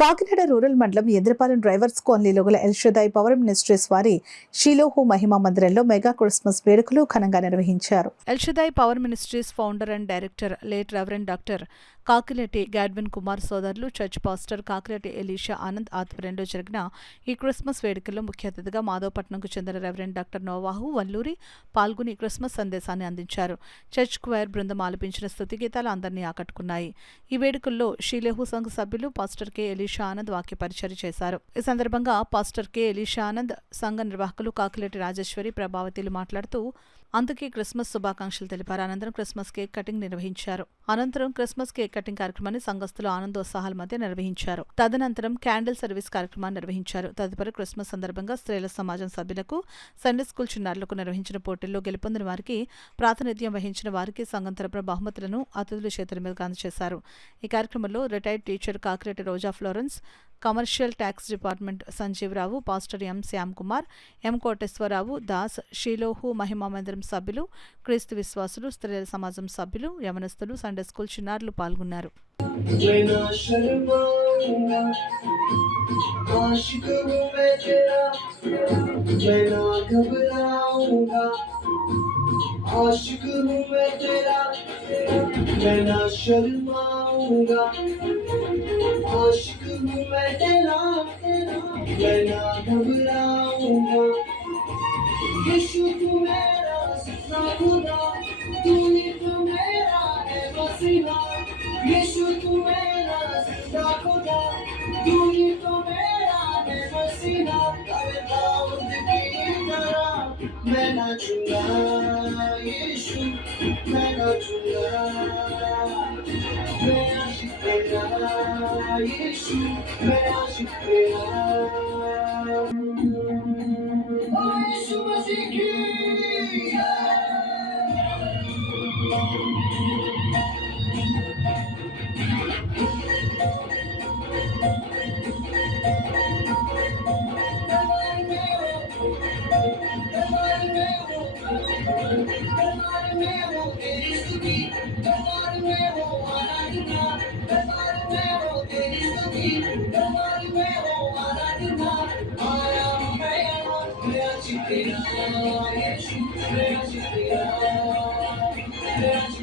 Kakinada rural మండలం Indrapalem drivers కాలనీలో గల ఎల్షదాయ్ పవర్ మినిస్ట్రీస్ వారి షిలోహు మహిమా మందిరంలో మెగా క్రిస్మస్ వేడుకలు ఘనంగా నిర్వహించారు. Elshaddai power ministries founder and director late reverend doctor Kakileti Godwin Kumar సోదరులు చర్చ్ పాస్టర్ కాకిలేటి ఎలీషా ఆనంద్ ఆధ్వర్యంలో జరిగిన ఈ క్రిస్మస్ వేడుకల్లో ముఖ్య అతిథిగా మాధవపట్నంకు చెందిన రెవరెండ్ డాక్టర్ నోవాహు వల్లూరి పాల్గొని క్రిస్మస్ సందేశాన్ని అందించారు. చర్చ్ క్వైర్ బృందం ఆలపించిన స్తుతి గీతాలు అందరినీ ఆకట్టుకున్నాయి. ఈ వేడుకల్లో షిలోహు సంఘ సభ్యులు పాస్టర్ కె ఎలీషా ఆనంద్ వాక్య పరిచయం చేశారు. ఈ సందర్భంగా పాస్టర్ కె ఎలీషా ఆనంద్ సంఘ నిర్వాహకులు కాకిలేటి రాజేశ్వరి ప్రభావతిలు మాట్లాడుతూ అందుకే క్రిస్మస్ శుభాకాంక్షలు తెలిపారు. అనంతరం క్రిస్మస్ కేక్ కటింగ్ నిర్వహించారు. అనంతరం క్రిస్మస్ కేక్ కటింగ్ కార్యక్రమాన్ని సంఘస్థులు ఆనందోత్సాహాల మధ్య నిర్వహించారు. తదనంతరం క్యాండిల్ సర్వీస్ కార్యక్రమాన్ని నిర్వహించారు. తదుపరి క్రిస్మస్ సందర్భంగా స్త్రీల సమాజం సభ్యులకు, సండే స్కూల్ చిన్నారులకు నిర్వహించిన పోటీల్లో గెలుపొందిన వారికి, ప్రాతినిధ్యం వహించిన వారికి సంఘం తరపున బహుమతులను అతిథుల చేతుల మీదుగా అందజేశారు. ఈ కార్యక్రమంలో retired teacher Kakireddy Roja Florence, commercial tax department Sanjeevarao, pastor M Shyam Kumar, M Koteswararao Das, Shiloh Mahima Mandiram సభ్యులు, క్రీస్తు విశ్వాసులు, స్త్రీల సమాజం సభ్యులు, యవనస్తులు, సండే స్కూల్ చిన్నారులు పాల్గొన్నారు. आशिक हूँ मैं तेरा, मैं ना शर्माऊंगा। आशिक हूँ मैं तेरा, मैं ना घबराऊंगा। यीशु तू मेरा सपना खुदा, तू ही तो मेरा है मसीहा। यीशु तू मेरा सपना खुदा, तू ही तो मेरा है मसीहा। अरे दाऊद की तरह मैं नाचूंगा, यीशु मैं नाचूंगा। मैं आशिक तेरा, यीशु मैं आशिक तेरा। ओ यीशु मसीह की Yeah.